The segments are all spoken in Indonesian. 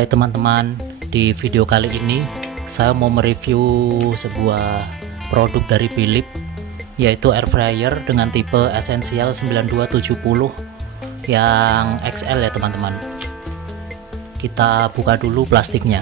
Hai teman-teman, di video kali ini saya mau mereview sebuah produk dari Philips, yaitu air fryer dengan tipe Essential 9270 yang XL ya teman-teman. Kita buka dulu plastiknya.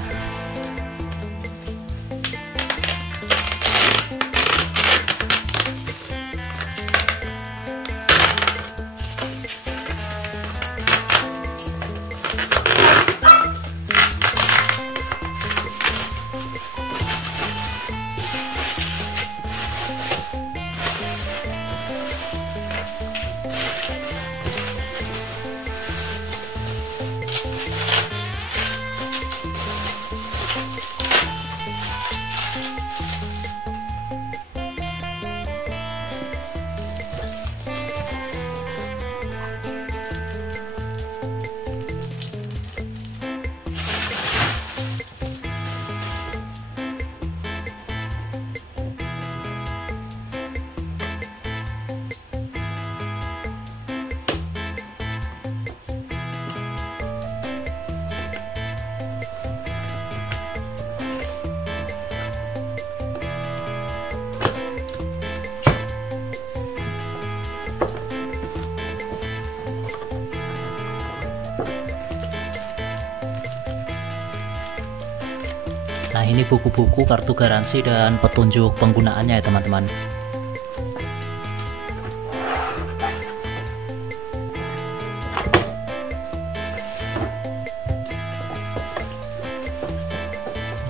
Nah, ini buku-buku, kartu garansi, dan petunjuk penggunaannya ya teman-teman.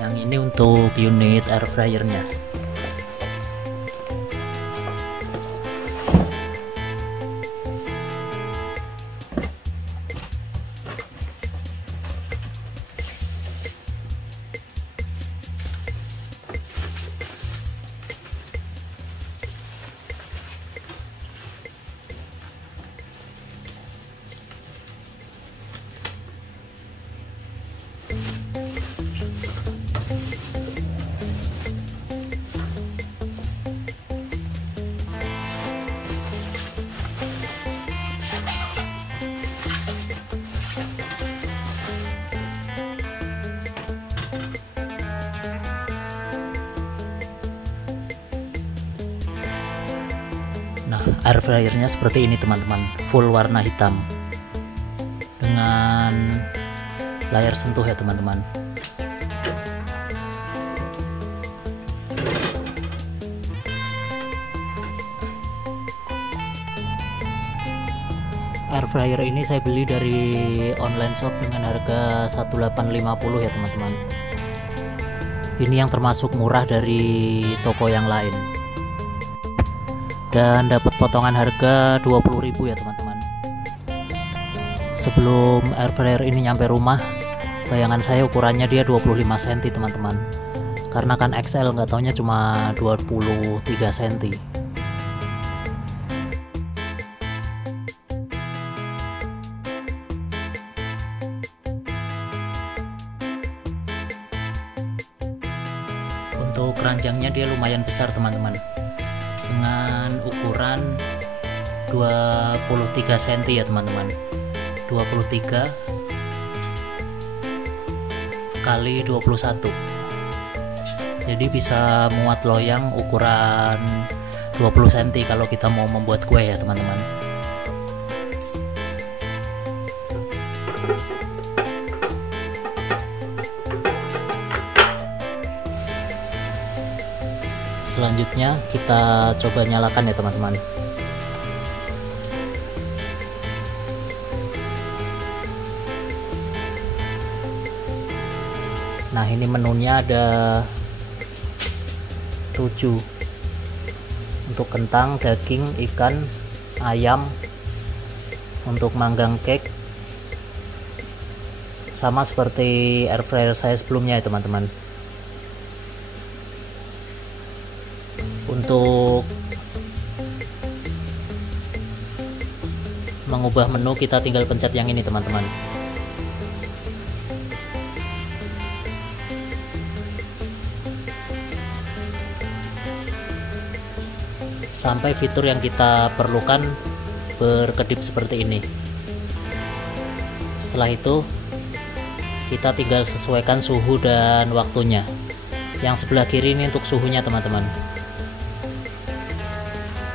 Yang ini untuk unit air fryernya. Nah, air fryernya seperti ini teman-teman, full warna hitam dengan layar sentuh ya teman-teman. Air fryer ini saya beli dari online shop dengan harga 1850 ya teman-teman. Ini yang termasuk murah dari toko yang lain. Dan dapat potongan harga 20.000 ya teman-teman. Sebelum air fryer ini nyampe rumah, bayangan saya ukurannya dia 25 cm teman-teman, karena kan XL, nggak taunya cuma 23 cm. Untuk keranjangnya dia lumayan besar teman-teman, dengan ukuran 23 cm ya teman-teman. 23 kali 21, jadi bisa muat loyang ukuran 20 cm kalau kita mau membuat kue ya teman-teman. Selanjutnya kita coba nyalakan ya teman-teman. Nah, ini menunya ada 7 untuk kentang, daging, ikan, ayam, untuk manggang cake, sama seperti air fryer saya sebelumnya ya teman-teman. Untuk mengubah menu kita tinggal pencet yang ini teman-teman. Sampai fitur yang kita perlukan berkedip seperti ini. Setelah itu Kita tinggal sesuaikan suhu dan waktunya. Yang sebelah kiri ini untuk suhunya teman-teman.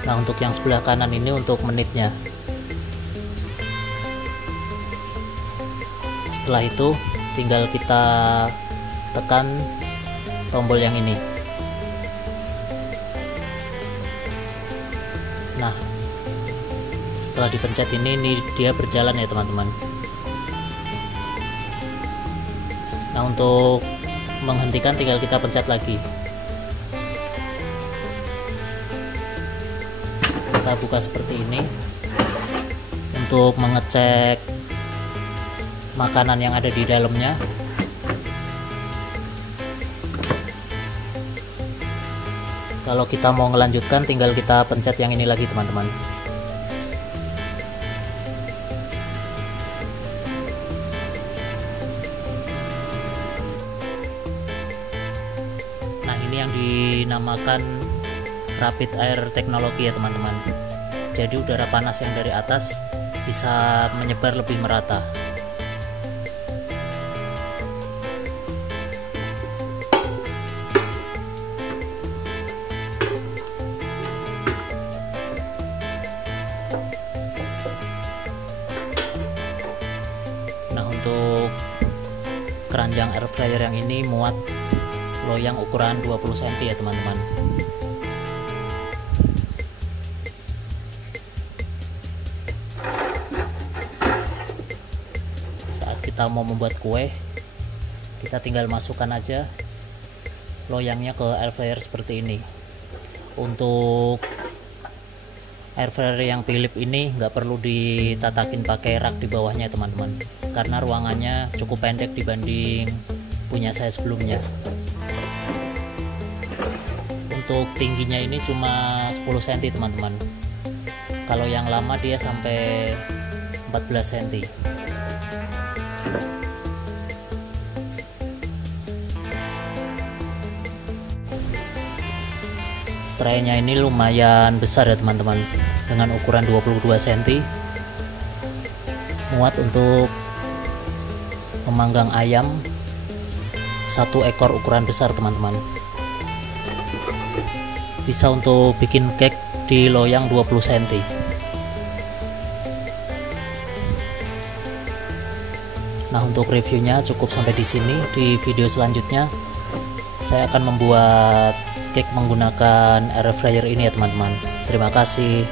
Nah, untuk yang sebelah kanan ini untuk menitnya. Setelah itu tinggal kita tekan tombol yang ini. Nah, setelah dipencet ini dia berjalan ya teman-teman. Nah, untuk menghentikan tinggal kita pencet lagi. Kita buka seperti ini. Untuk mengecek makanan yang ada di dalamnya. Kalau kita mau melanjutkan tinggal kita pencet yang ini lagi teman-teman. Nah, ini yang dinamakan rapid air teknologi ya teman-teman. Jadi udara panas yang dari atas bisa menyebar lebih merata. Nah, untuk keranjang air fryer yang ini muat loyang ukuran 20 cm ya teman-teman. Saat kita mau membuat kue, kita tinggal masukkan aja loyangnya ke air fryer seperti ini. Untuk air fryer yang Philips ini nggak perlu ditatakin pakai rak di bawahnya teman-teman, karena ruangannya cukup pendek dibanding punya saya sebelumnya. Untuk tingginya ini cuma 10 cm teman-teman. Kalau yang lama dia sampai 14 cm. Traynya ini lumayan besar ya teman-teman, dengan ukuran 22 cm. Muat untuk memanggang ayam 1 ekor ukuran besar teman-teman. Bisa untuk bikin cake di loyang 20 cm. Nah, untuk reviewnya cukup sampai di sini. Di video selanjutnya saya akan membuat cake menggunakan air fryer ini ya teman-teman. Terima kasih.